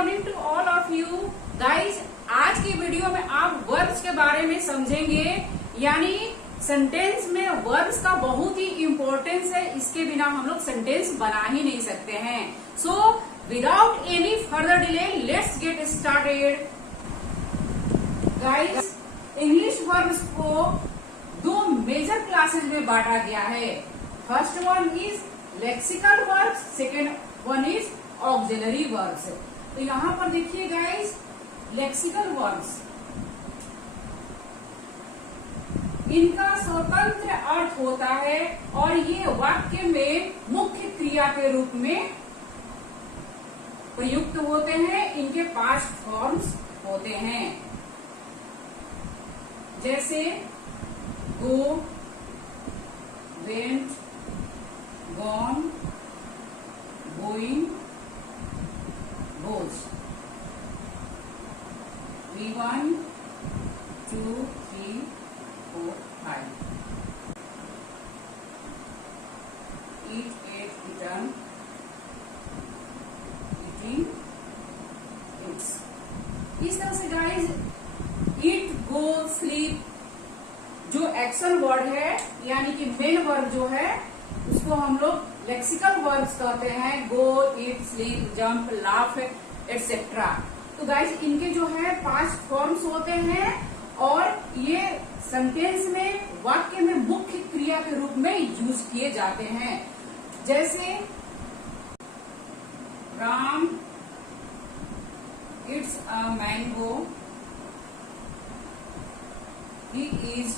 Morning to all of you guys. आज की video में आप वर्ब्स के बारे में समझेंगे, यानी सेंटेंस में वर्ब्स का बहुत ही इम्पोर्टेंस है। इसके बिना हम लोग सेंटेंस बना ही नहीं सकते हैं। So without any further delay let's get started. Guys, English verbs को दो मेजर क्लासेस में बांटा गया है। First one is lexical verbs, second one is auxiliary verbs. तो यहां पर देखिए गाइस, लेक्सिकल वर्ब्स, इनका स्वतंत्र अर्थ होता है और ये वाक्य में मुख्य क्रिया के रूप में प्रयुक्त होते हैं। इनके 5 फॉर्म्स होते हैं, जैसे गो, went, gone, going, goes। 3, 1, 2, 3, 4, 5। Eat, ate, eaten, eating, eats। इस तरह से गाइज, ईट, गो, स्लीप जो एक्शन वर्ड है, यानी कि मेन वर्ब जो है, उसको हम लोग लेक्सिकल वर्ब्स कहते हैं। गो, ईट, स्लीप, जंप, लाफ एटसेट्रा। तो गाइस, इनके जो है 5 फॉर्म्स होते हैं और ये सेंटेंस में, वाक्य में मुख्य क्रिया के रूप में यूज किए जाते हैं। जैसे Ram it's a mango, he is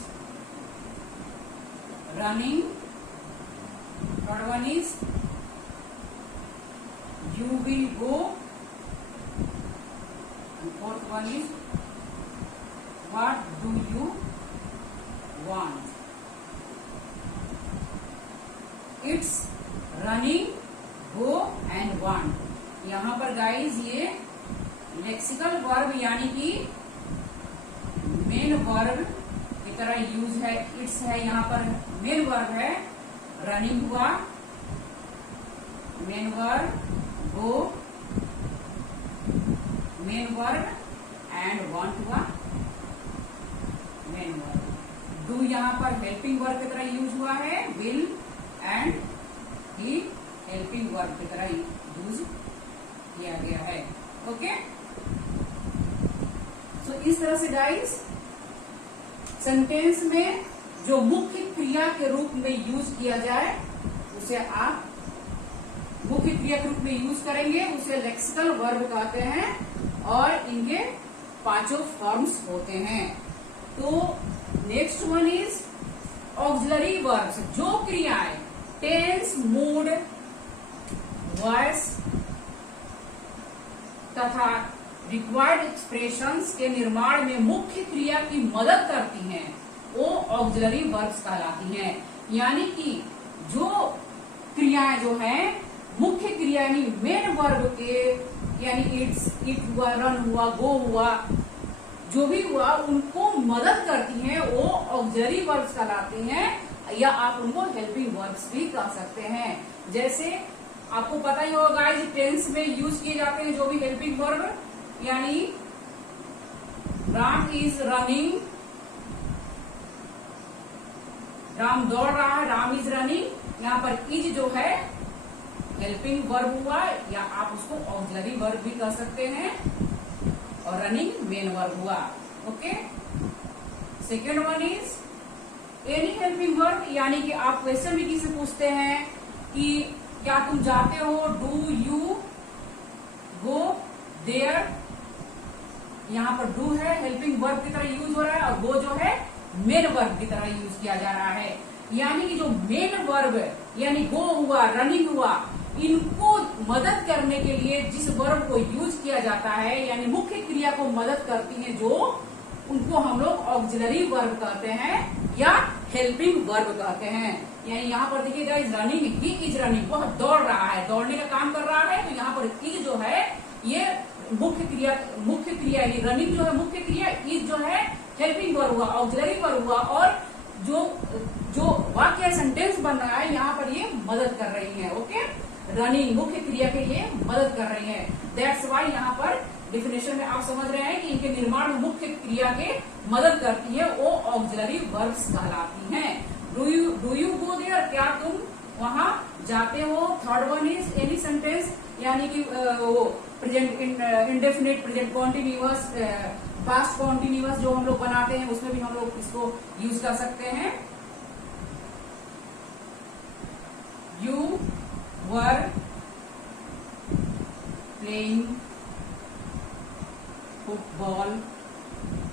running. Third one is you will go, and fourth one is what do you want। It's running, go and want। यहाँ पर गाइज ये लेक्सिकल वर्ब यानी कि मेन वर्ब की तरह यूज है। It's है, यहाँ पर मेन वर्ब है। रनिंग हुआ main verb, go main verb and want हुआ मेन वर्ब। डू यहाँ पर हेल्पिंग वर्ब की तरह यूज हुआ है। Will and he helping verb की तरह यूज किया गया है। ओके, सो इस तरह से गाइस, सेंटेंस में जो मुख्य क्रिया के रूप में यूज किया जाए उसे आप मुख्य क्रिया के रूप में यूज करेंगे, उसे लेक्सिकल वर्ब कहते हैं और इनके 5 फॉर्म्स होते हैं। तो next one is auxiliary verbs, जो क्रियाएं टेंस, मूड, वॉइस तथा रिक्वायर्ड एक्सप्रेशंस के निर्माण में मुख्य क्रिया की मदद करती हैं, वो ऑक्सिलरी वर्ब्स कहलाती हैं। यानी कि जो क्रियाएं जो हैं, मुख्य क्रिया यानी मेन वर्ब के, यानी इट हुआ, रन हुआ, गो हुआ, जो भी हुआ, उनको मदद करती हैं, वो ऑक्सिलरी वर्ब्स कहलाती हैं, या आप उनको हेल्पिंग वर्ब्स भी कह सकते हैं। जैसे आपको पता ही होगा गाइस, टेंस में यूज किए जाते हैं जो भी हेल्पिंग वर्ब, यानी राम इज रनिंग, राम दौड़ रहा है, राम इज रनिंग। यहाँ पर इज जो है हेल्पिंग वर्ब हुआ, या आप उसको ऑक्सिलरी वर्ब भी कह सकते हैं, और रनिंग मेन वर्ब हुआ। Okay, second one is any helping verb, यानी कि आप क्वेश्चन भी किसी पूछते हैं कि क्या तुम जाते हो, डू यू गो देयर। यहाँ पर डू है, हेल्पिंग वर्ब की तरह यूज हो रहा है, और गो जो है मेन वर्ब की तरह यूज किया जा रहा है। यानी कि जो मेन वर्ब यानी गो हुआ, रनिंग हुआ, इनको मदद करने के लिए जिस वर्ब को यूज किया जाता है, यानी मुख्य क्रिया को मदद करती है, जो उनको हम लोग ऑक्सिलरी वर्ब कहते हैं या हेल्पिंग वर्ब कहते हैं। यानी यहाँ पर देखिए guys, running, he is running, वह दौड़ रहा है, दौड़ने का काम कर रहा है। तो यहाँ पर इज जो है ये मुख्य क्रिया यानी रनिंग जो है मुख्य क्रिया, इज जो है हेल्पिंग वर्ब हुआ, ऑक्सिलरी वर्ब हुआ, और जो वाक्य सेंटेंस बन रहा है यहाँ पर ये मदद कर रही है। ओके, रनिंग मुख्य क्रिया के लिए मदद कर रही है। दैट्स वाई यहाँ पर डिफिनेशन में आप समझ रहे हैं कि इनके निर्माण में मुख्य क्रिया के मदद करती है, वो ऑक्सिलरी वर्ब्स कहलाती हैं। डू यू गो देयर, क्या तुम वहां जाते हो। Third one is any sentence, यानी कि वो present indefinite, present continuous, past continuous जो हम लोग बनाते हैं उसमें भी हम लोग इसको यूज कर सकते हैं। यू वर प्लेइंग फुटबॉल,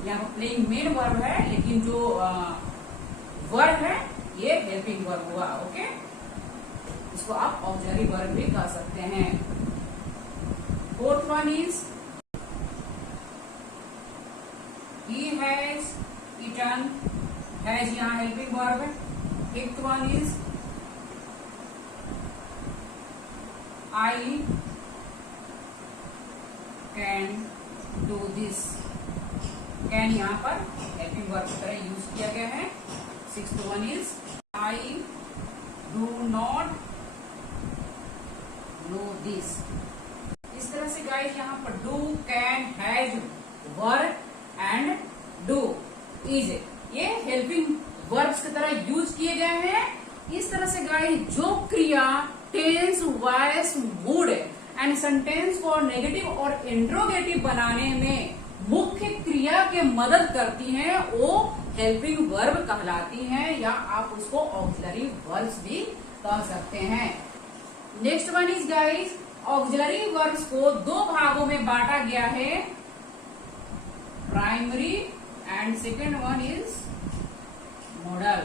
यहाँ पर प्लेइंग मेन वर्ब है, लेकिन जो वर्ब है ये हेल्पिंग वर्ब हुआ। ओके, इसको आप ऑक्सिलरी वर्ब भी कह सकते हैं। Fourth one is he has eaten, has यहाँ हेल्पिंग वर्ब है। Fifth one is I can do this, can यहाँ पर हेल्पिंग वर्ब की तरह यूज किया गया है। Sixth one is I do not know this। इस तरह से गाइस यहाँ पर do, can, has, were and do, is, ये हेल्पिंग वर्ब्स की तरह यूज किए गए हैं। इस तरह से गाइस जो क्रिया tense, voice, mood and sentence को नेगेटिव और इंट्रोगेटिव बनाने में मुख्य क्रिया के मदद करती हैं, वो हेल्पिंग वर्ब कहलाती हैं, या आप उसको ऑक्सिलरी वर्ब्स भी कह सकते हैं। Next one is guys, auxiliary verbs को दो भागों में बांटा गया है, primary and second one is modal.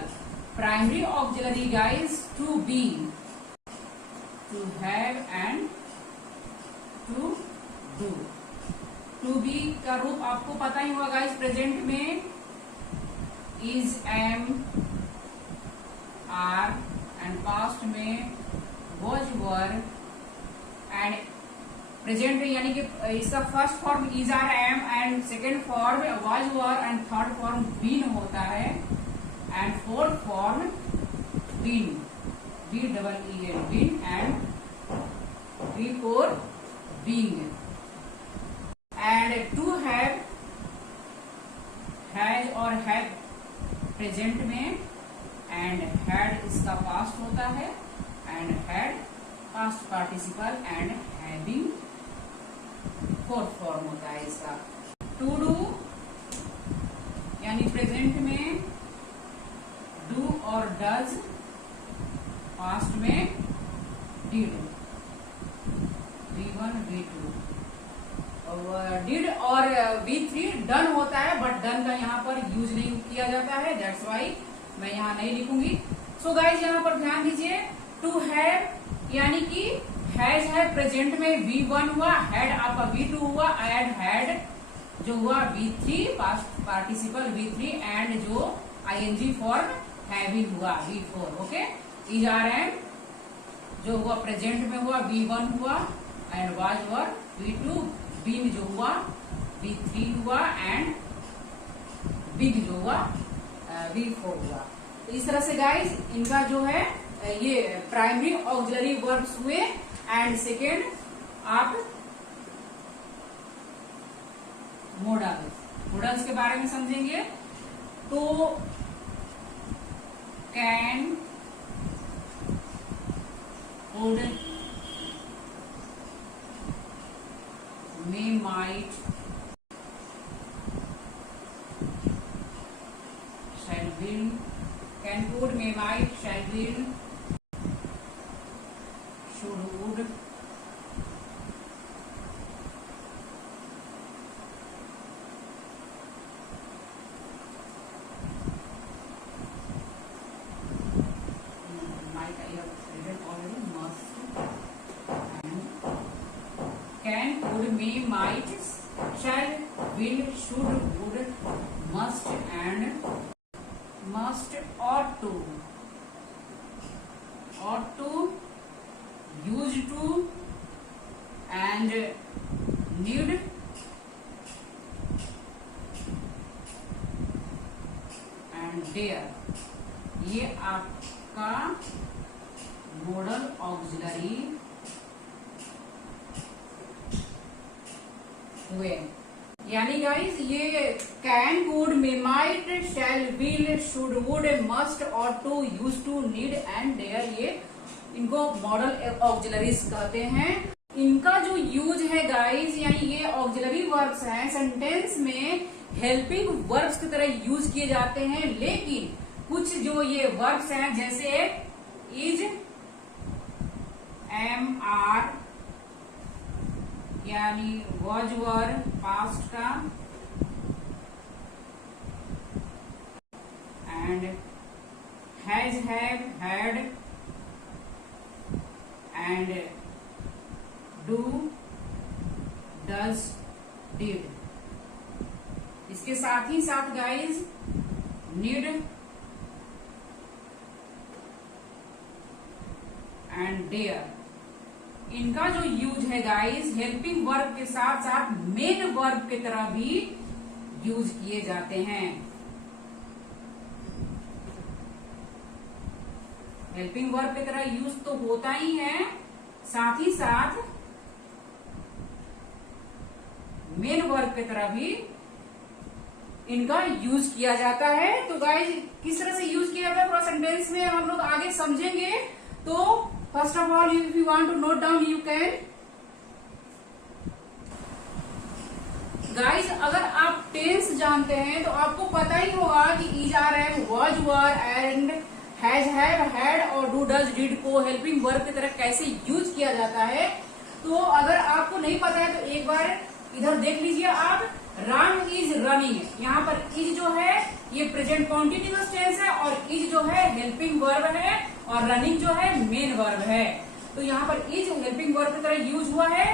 Primary auxiliary guys, to be, to have and to do. To be का रूप आपको पता ही होगा गाइस, प्रेजेंट में is, am, are, and past में वॉज, वर, एंड प्रेजेंट यानी कि इसका first form is, are, am, and second form was, were, and third form been होता है, and fourth form been, B double E N, been, and B for being. And to have, has और have present में, and had इसका पास्ट होता है, and had past participle, and having fourth form होता है इसका। टू डू यानी प्रेजेंट में डू और डज, पास्ट में डिड, V1, V2, और डिड और V3 डन होता है, बट डन का यहाँ पर यूज नहीं किया जाता है, दैट्स वाई मैं यहाँ नहीं लिखूंगी। सो गाइज यहाँ पर ध्यान दीजिए, टू हैव यानी कि हैज है प्रेजेंट में V1 हुआ, हैड आपका V2 हुआ, एंड हैड जो हुआ V3 past participle V3, and जो ING फॉर्म हैविंग हुआ V4। Okay, is, are, M जो हुआ प्रेजेंट में हुआ V1 हुआ, and was, were V2, been जो हुआ V3 हुआ, एंड बिग जो हुआ V4 हुआ। तो इस तरह से गाइस इनका जो है ये प्राइमरी ऑक्सिलरी वर्ब्स हुए। एंड सेकेंड आप मॉडल्स के बारे में समझेंगे। तो can, would, may, might, shall, will, can, could, may, might, shall, will, should, would, might I have written already, must, and can, could, may, might, shall, will, should, would, must, and must, ought to, used to, and need, and dare, ये आपका model auxiliary हुए। यानी guys ये can, could, may, might, shall, will, should, would, must, ought to, use to, need and dare, ये इनको model auxiliaries कहते हैं। इनका जो यूज है गाइस, यानी ये ऑक्सिलरी वर्ब्स हैं, सेंटेंस में हेल्पिंग वर्ब्स की तरह यूज किए जाते हैं। लेकिन कुछ जो ये वर्ब्स हैं जैसे इज, एम, आर, यानी वॉज वर पास्ट का, and has, have, had, and do, does, did. इसके साथ ही साथ गाइज नीड एंड डेयर, इनका जो यूज है गाइज हेल्पिंग वर्ब के साथ साथ मेन वर्ब की तरह भी यूज किए जाते हैं। हेल्पिंग वर्ब की तरह यूज तो होता ही है, साथ ही साथ मेन वर्ब की तरह भी इनका यूज किया जाता है। तो गाइज किस तरह से यूज किया जाता है थोड़ा सेंटेंस में हम लोग आगे समझेंगे। तो first of all if you want to note down you can. Guys अगर आप टेंस जानते हैं तो आपको पता ही होगा कि is, are, am, was, were and has, have, had और डू, डज, डिड को हेल्पिंग वर्ब की तरह कैसे यूज किया जाता है। तो अगर आपको नहीं पता है तो एक बार इधर देख लीजिए आप। राम इज रनिंग, यहाँ पर इज जो है ये प्रेजेंट कॉन्टिन्यूअस टेंस है और इज जो है हेल्पिंग वर्ब है और रनिंग जो है मेन वर्ब है। तो यहाँ पर इज हेल्पिंग वर्ब की तरह यूज हुआ है।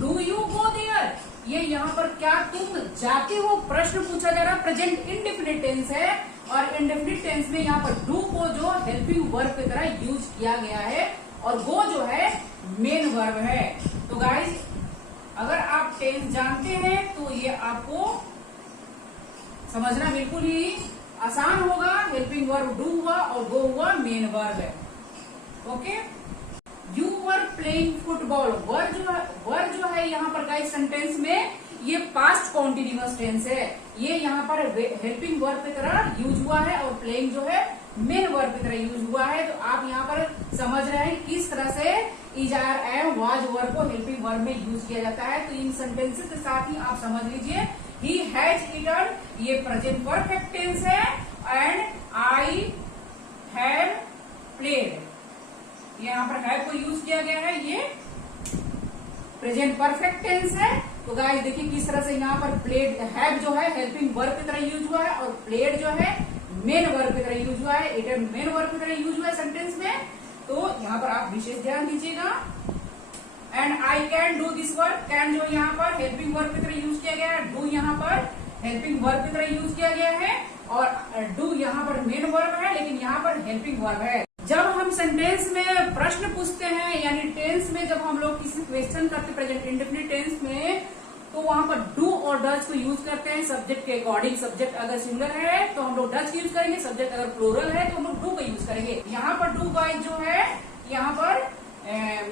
डू यू गो देयर, ये यहाँ पर क्या तुम जाते हो प्रश्न पूछा जा रहा है, प्रेजेंट इंडेफिनिट टेंस है और इंडेफिनिट टेंस में यहाँ पर डू को जो हेल्पिंग वर्ब की तरह यूज किया गया है और गो जो है मेन वर्ब है। तो गाइज अगर आप टेंस जानते हैं तो ये आपको समझना बिल्कुल ही आसान होगा। हेल्पिंग वर्ब डू हुआ और गो हुआ मेन वर्ब है। Okay, you were playing football, verb जो है यहाँ पर गाइस सेंटेंस में ये पास्ट कॉन्टिन्यूअस टेंस है। ये यहाँ पर हेल्पिंग वर्ब की तरह यूज हुआ है और प्लेइंग जो है मेन वर्ब की तरह यूज हुआ है। तो आप यहाँ पर समझ रहे हैं किस तरह से is, are, am, was verb को हेल्पिंग वर्ब में यूज किया जाता है। तो इन सेंटेंसेस के साथ ही आप समझ लीजिए ही हैज ईटन, ये प्रेजेंट परफेक्ट टेंस है एंड आई हैव प्लेड, यहाँ पर हैव को यूज किया गया है, ये प्रेजेंट परफेक्ट टेंस है। तो गाइस देखिए किस तरह से यहाँ पर प्लेड, हैव जो है हेल्पिंग वर्ब की तरह यूज हुआ है और प्लेड जो है मेन वर्ब की तरह यूज हुआ है, इट मेन वर्ब की तरह यूज हुआ है सेंटेंस में। तो यहाँ पर आप विशेष ध्यान दीजिएगा। And I can do this work, can जो यहाँ पर हेल्पिंग वर्ब की तरह यूज किया गया है, डू यहाँ पर हेल्पिंग वर्ब की तरह यूज किया गया है और डू यहाँ पर मेन वर्ब है लेकिन यहाँ पर हेल्पिंग वर्ब है। जब हम सेंटेंस में प्रश्न पूछते हैं यानी टेंस में जब हम लोग किसी क्वेश्चन करते हैं प्रेजेंट इंडेफिनिट टेंस में, तो वहां पर डू और डज को यूज करते हैं सब्जेक्ट के अकॉर्डिंग। सब्जेक्ट अगर सिंगुलर है तो हम लोग डज यूज करेंगे, सब्जेक्ट अगर प्लूरल है तो हम लोग डू का यूज करेंगे। यहाँ पर डू गाइस जो है यहाँ पर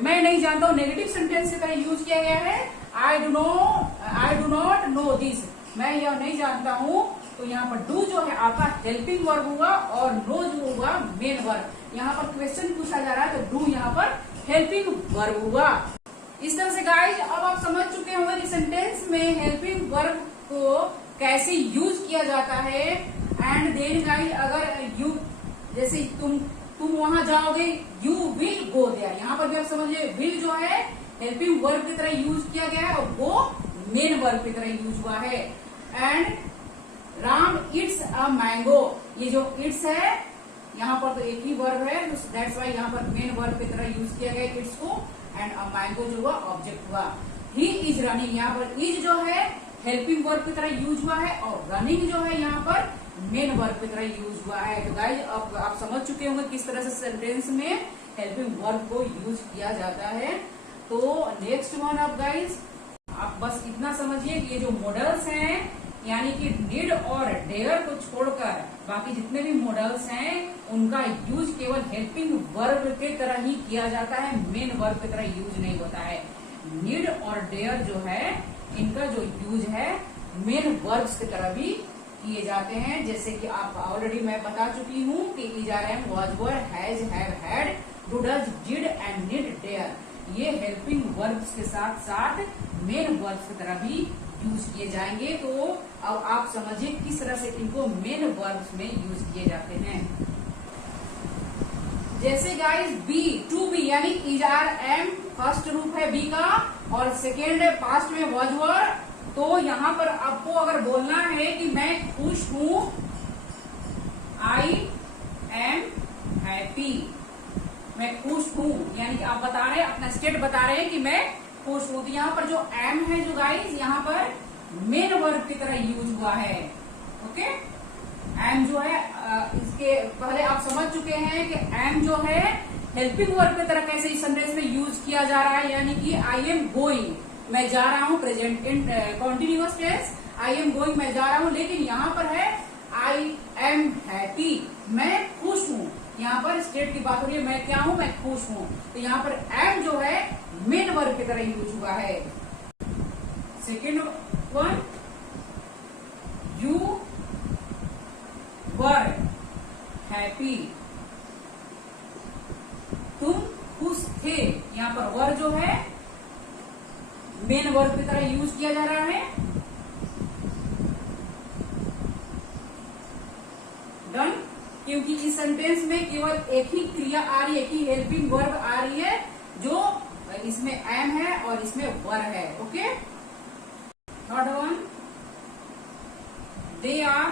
मैं नहीं जानता हूँ नेगेटिव सेंटेंस की तरह यूज किया गया है। I do not know this, मैं यह नहीं जानता हूँ। तो यहाँ पर डू जो है आपका हेल्पिंग वर्ब हुआ और नो जो हुआ मेन वर्ब। यहाँ पर क्वेश्चन पूछा जा रहा है तो डू यहाँ पर हेल्पिंग वर्ब हुआ। इस तरह से गाइज अब आप समझ चुके होंगे कि सेंटेंस में हेल्पिंग वर्ब को कैसे यूज किया जाता है। एंड देन गाइज अगर यू जैसे तुम वहां जाओगे, यू विल गो देयर, यहाँ पर भी आप समझिए विल जो है हेल्पिंग वर्ब की तरह यूज किया गया है और वो मेन वर्ब की तरह यूज हुआ है। And Ram it's a mango, ये जो इट्स है यहाँ पर तो एक ही वर्ब है, दैट्स वाई यहाँ पर मेन वर्ब की तरह यूज किया गया इट्स को। एंड अ मैंगो जो हुआ ऑब्जेक्ट हुआ। ही इज रनिंग, यहाँ पर इज जो है हेल्पिंग वर्ब की तरह यूज हुआ है और रनिंग जो है यहाँ पर मेन वर्ब की तरह यूज हुआ है। तो गाइज अब आप समझ चुके होंगे किस तरह से सेंटेंस में हेल्पिंग वर्ब को यूज किया जाता है। तो नेक्स्ट वन अब गाइज आप बस इतना समझिए कि ये जो मॉडल्स हैं यानी कि नीड और डेयर को छोड़कर बाकी जितने भी मॉडल्स हैं उनका यूज केवल हेल्पिंग वर्ब के तरह ही किया जाता है, मेन वर्ब की तरह यूज नहीं होता है। नीड और डेयर जो है इनका जो यूज है मेन वर्ब्स की तरह भी किए जाते हैं। जैसे कि आप ऑलरेडी मैं बता चुकी हूँ कि is are am was were has have had do does did and did dare, ये हेल्पिंग वर्ब्स के साथ साथ मेन वर्ब्स की तरह भी यूज किए जाएंगे। तो अब आप समझिए किस तरह से इनको मेन वर्ब्स में यूज किए जाते हैं। जैसे गाइस बी, टू बी यानी इज आर एम फर्स्ट रूप है बी का और सेकेंड है पास्ट में वाज वर। तो यहाँ पर आपको अगर बोलना है कि मैं खुश हूं, आई एम हैप्पी, मैं खुश हूं, यानी कि आप बता रहे हैं, अपना स्टेट बता रहे हैं कि मैं खुश हूं। तो यहाँ पर जो एम है जो गाइस यहाँ पर मेन वर्ब की तरह यूज हुआ है। ओके, एम जो है इसके पहले आप समझ चुके हैं कि एम जो है हेल्पिंग वर्ब की तरह कैसे इस सेंटेंस में यूज किया जा रहा है, यानी कि आई एम गोइंग, मैं जा रहा हूं, present in continuous tense, I am going मैं जा रहा हूं। लेकिन यहाँ पर है आई एम हैप्पी, मैं खुश हूं। यहाँ पर स्टेट की बात हो रही है, मैं क्या हूं, मैं खुश हूं। तो यहाँ पर एम जो है मेन वर्ब की तरह यूज हुआ है। Second one, you were happy, तुम खुश थे। यहाँ पर वर जो है मेन वर्ब की तरह यूज किया जा रहा है। डन, क्योंकि इस सेंटेंस में केवल एक ही क्रिया आ रही है, एक ही हेल्पिंग वर्ब आ रही है, जो इसमें एम है और इसमें वर है। Okay, third one, they are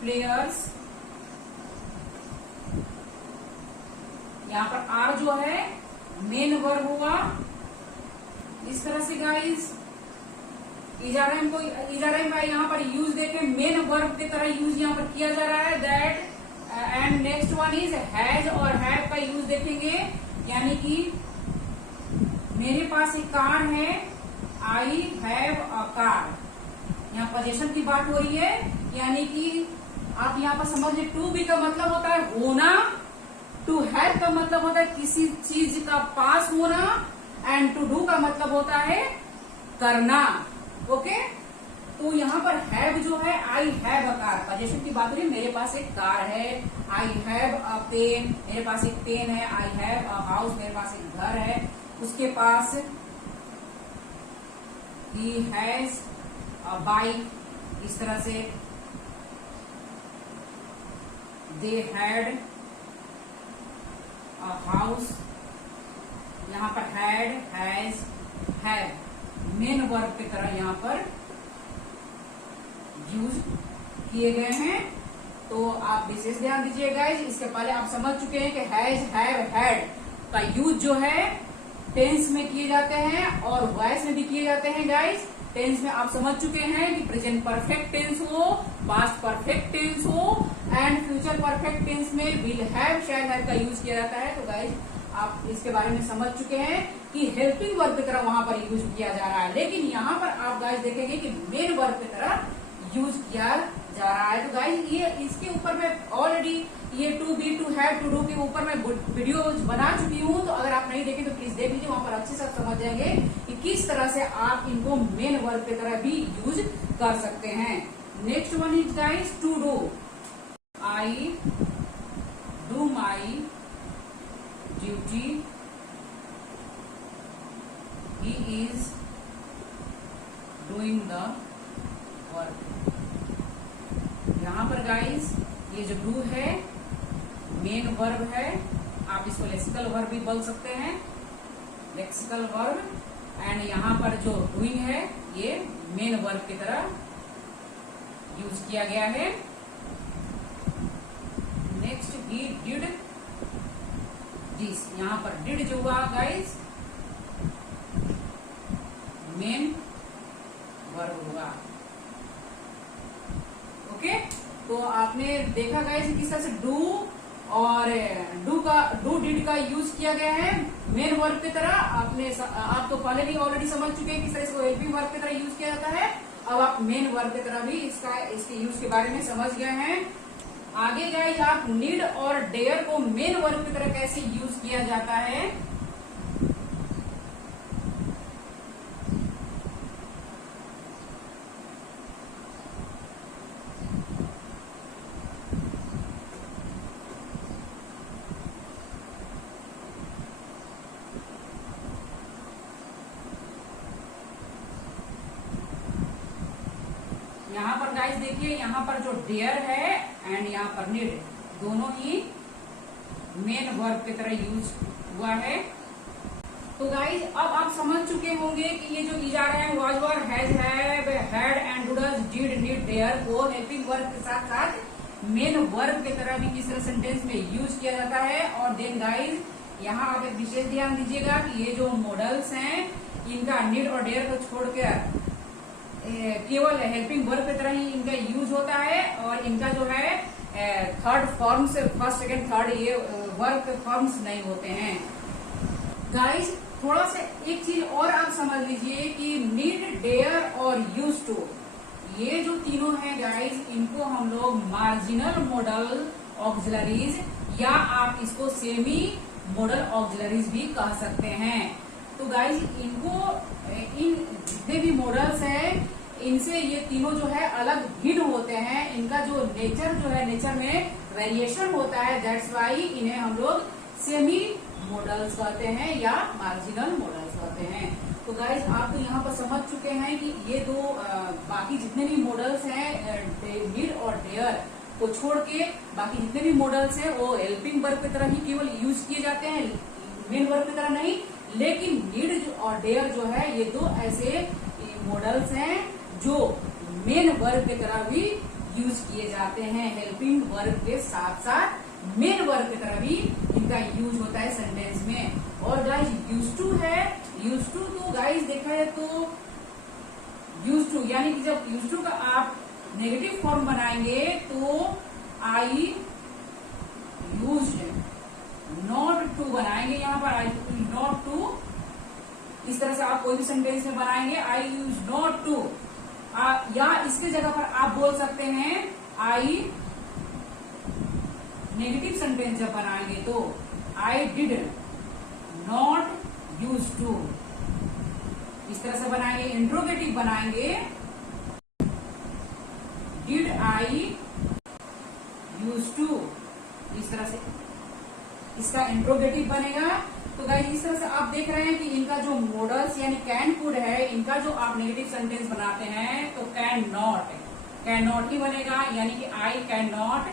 players, यहाँ पर आर जो है मेन वर्ब हुआ। इस तरह से गाइस इजारम को इजारम का यहाँ पर यूज देखें मेन वर्ब की तरह यूज यहाँ पर किया जा रहा है। That and next one is has और हैव का यूज देखेंगे, यानी कि मेरे पास एक कार है, आई हैव अ कार। यहाँ पोजीशन की बात हो रही है, यानी कि आप यहाँ पर समझिए टू बी का मतलब होता है होना, टू हैव का मतलब होता है किसी चीज का पास होना, एंड टू डू का मतलब होता है करना। ओके, तो यहाँ पर हैव जो है I have a car, position की बात हो रही है, मेरे पास एक कार है, आई हैव अ पेन, मेरे पास एक पेन है, आई हैव अ हाउस, मेरे पास एक घर है, उसके पास ही हैज अ बाइक। इस तरह से दे हैड अ हाउस, यहाँ पर had, has, have main verb की तरह यहाँ पर यूज किए गए हैं। तो आप विशेष ध्यान दीजिए गाइज, इसके पहले आप समझ चुके हैं कि हैज, हैव, हैड का यूज जो है टेंस में किए जाते हैं और वॉइस में भी किए जाते हैं गाइज। टेंस में आप समझ चुके हैं कि प्रेजेंट परफेक्ट टेंस हो, पास्ट परफेक्ट टेंस हो एंड फ्यूचर परफेक्ट टेंस में विल हैव, शैल हैव का यूज किया जाता है। तो गाइज आप इसके बारे में समझ चुके हैं कि हेल्पिंग वर्ब की तरह वहां पर यूज किया जा रहा है, लेकिन यहाँ पर आप गाइज देखेंगे कि मेन वर्ब की तरह यूज किया जा रहा है। तो गाइज ये इसके ऊपर मैं ऑलरेडी ये to be, to have, to do के ऊपर मैं वीडियो बना चुकी हूँ, तो अगर आप नहीं देखें तो प्लीज देख लीजिए, वहां पर अच्छे से समझ जाएंगे कि किस तरह से आप इनको मेन वर्ब की तरह भी यूज कर सकते हैं। Next one is guys to do, I do my duty, he is doing the work. यहाँ पर गाइज ये जो डू है मेन वर्ब है, आप इसको लेक्सिकल वर्ब भी बोल सकते हैं, लेक्सिकल वर्ब, एंड यहाँ पर जो डूइंग है ये मेन वर्ब की तरह यूज किया गया है। नेक्स्ट ही डिड दिस, यहाँ पर डिड जो हुआ गाइज मेन वर्ब हुआ। ओके, तो आपने देखा गाइस किस तरह से डू और डू डिड का यूज किया गया है मेन वर्ब की तरह। आप तो पहले भी ऑलरेडी समझ चुके हैं किस तरह से हेल्पिंग वर्ब की तरह यूज किया जाता है। अब आप मेन वर्ब की तरह भी इसके यूज के बारे में समझ गए हैं। आगे गाइस आप नीड और डेयर को मेन वर्ब की तरह कैसे यूज किया जाता है देखिए यहाँ पर जो डेयर है एंड यहाँ पर नीड दोनों ही मेन वर्ब की तरह यूज हुआ है। तो गाइज अब आप समझ चुके होंगे कि ये जो इजा रहा है was were has have had and do does did need dare को हेल्पिंग वर्ब के साथ साथ मेन वर्ब की तरह भी किस तरह सेंटेंस में यूज किया जाता है। और देन गाइज यहाँ आप एक विशेष ध्यान दीजिएगा कि ये जो मॉडल्स हैं इनका नीड और डेयर को छोड़कर केवल हेल्पिंग वर्ब की तरह ही इनका यूज होता है और इनका जो है थर्ड फॉर्म से फर्स्ट सेकंड थर्ड ये वर्ब के फॉर्म्स नहीं होते हैं। गाइस थोड़ा सा एक चीज और आप समझ लीजिए कि नीड डेयर और यूज टू ये जो तीनों हैं गाइस इनको हम लोग मार्जिनल मॉडल ऑक्सिलरीज या आप इसको सेमी मॉडल ऑक्सिलरीज भी कह सकते हैं। तो गाइस इनको इन जितने भी मॉडल्स हैं इनसे ये तीनों जो है अलग भिन्न होते हैं। इनका जो नेचर में वेरिएशन होता है, दैट्स वाई इन्हें हम लोग सेमी मॉडल्स कहते हैं या मार्जिनल मॉडल्स कहते हैं। तो गाइज आप तो यहाँ पर समझ चुके हैं कि ये दो बाकी जितने भी मॉडल्स हैं नीड और डेयर को छोड़ के बाकी जितने भी मॉडल्स हैं वो हेल्पिंग वर्ब की तरह ही केवल यूज किए जाते हैं, मेन वर्ब की तरह नहीं। लेकिन नीड और डेयर जो है ये दो ऐसे मॉडल्स हैं जो मेन वर्ब की तरह भी यूज किए जाते हैं। हेल्पिंग वर्ब के साथ साथ मेन वर्ब की तरह भी इनका यूज होता है सेंटेंस में। और गाइज यूज टू है, यूज टू तो गाइज देखा है तो यूज टू यानी कि जब यूज टू का आप नेगेटिव फॉर्म बनाएंगे तो आई यूज्ड नॉट टू बनाएंगे। यहाँ पर आई यूज नॉट टू इस तरह से आप कोई भी सेंटेंस में बनाएंगे आई यूज नॉट टू, या इसके जगह पर आप बोल सकते हैं आई नेगेटिव सेंटेंस जब बनाएंगे तो I did not use to इस तरह से बनाएंगे। इंट्रोगेटिव बनाएंगे डिड आई यूज टू इस तरह से इसका इंट्रोगेटिव बनेगा। तो गाइस इस तरह से आप देख रहे हैं कि इनका जो मॉडल्स यानी कैन कुड है इनका जो आप नेगेटिव सेंटेंस बनाते हैं तो कैन नॉट ही बनेगा, यानी कि I can not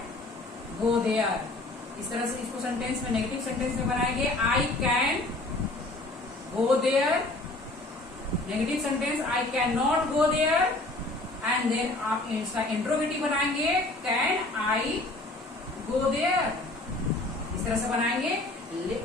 go there. इस तरह से इसको सेंटेंस में नेगेटिव सेंटेंस में बनाएंगे I can go there negative sentence I can not go there and then आप इसका इंट्रोगेटिव बनाएंगे कैन आई गो देयर इस तरह से बनाएंगे।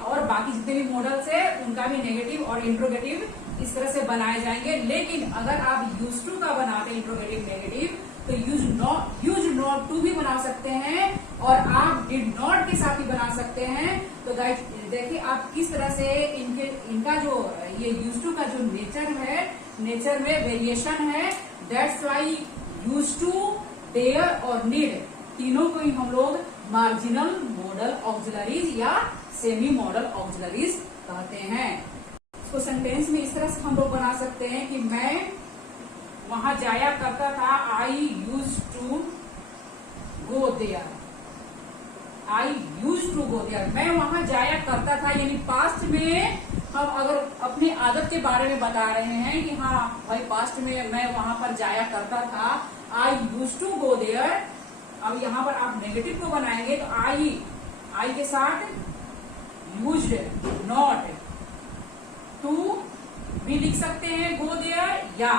और बाकी जितने भी मॉडल्स है उनका भी नेगेटिव और इंट्रोगेटिव इस तरह से बनाए जाएंगे। लेकिन अगर आप यूज टू का बनाते हैं इंट्रोगेटिव नेगेटिव तो यूज नॉट टू भी बना सकते हैं और आप डिड नॉट के साथ भी बना सकते हैं। तो गाइस देखिए आप किस तरह से इनका जो ये यूज टू का जो नेचर में वेरिएशन है, that's why use to dare और नीड तीनों को ही हम लोग मार्जिनल मॉडल ऑक्सिलरीज या सेमी मॉडल ऑक्सिलरीज कहते हैं। इसको सेंटेंस में इस तरह से हम लोग बना सकते हैं कि मैं वहां जाया करता था I used to go there I used to go there मैं वहां जाया करता था, यानी पास्ट में हम अगर अपनी आदत के बारे में बता रहे हैं कि हाँ भाई पास्ट में मैं वहां पर जाया करता था I used to go there. अब यहाँ पर आप नेगेटिव को बनाएंगे तो आई के साथ यूज्ड नॉट टू भी लिख सकते हैं गो देयर, या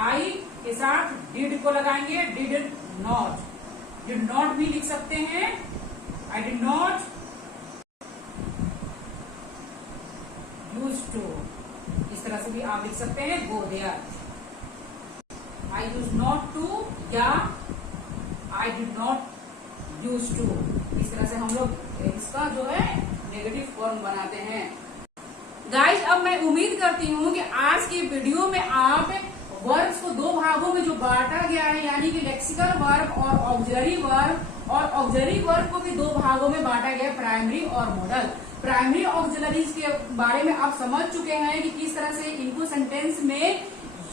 आई के साथ डिड को लगाएंगे डिड नॉट भी लिख सकते हैं I did not use to इस तरह से भी आप लिख सकते हैं go there I used not to या I did not use to इस तरह से हम लोग इसका जो है नेगेटिव फॉर्म बनाते हैं। गाइस अब मैं उम्मीद करती हूँ कि आज की वीडियो में आप वर्ब्स को दो भागों में जो बांटा गया है यानी कि लेक्सिकल वर्ब और ऑक्सिलरी वर्ब को भी दो भागों में बांटा गया, प्राइमरी और मॉडल। प्राइमरी ऑक्सिलरीज के बारे में आप समझ चुके हैं कि किस तरह से इनको सेंटेंस में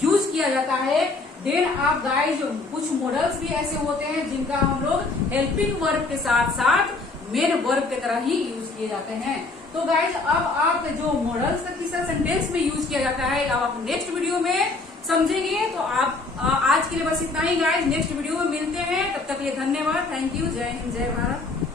यूज किया जाता है। देन आप गाइस कुछ मॉडल्स भी ऐसे होते हैं जिनका हम लोग हेल्पिंग वर्ब के साथ साथ मेन वर्ब की तरह ही यूज किए जाते हैं। तो गाइस अब आप जो मॉडल्स का किस तरह सेंटेंस में यूज किया जाता है अब आप नेक्स्ट वीडियो में समझेंगे। तो आप आज आज के लिए बस इतना ही गाइस, नेक्स्ट वीडियो में मिलते हैं, तब तक के लिए धन्यवाद, थैंक यू, जय हिंद, जय भारत।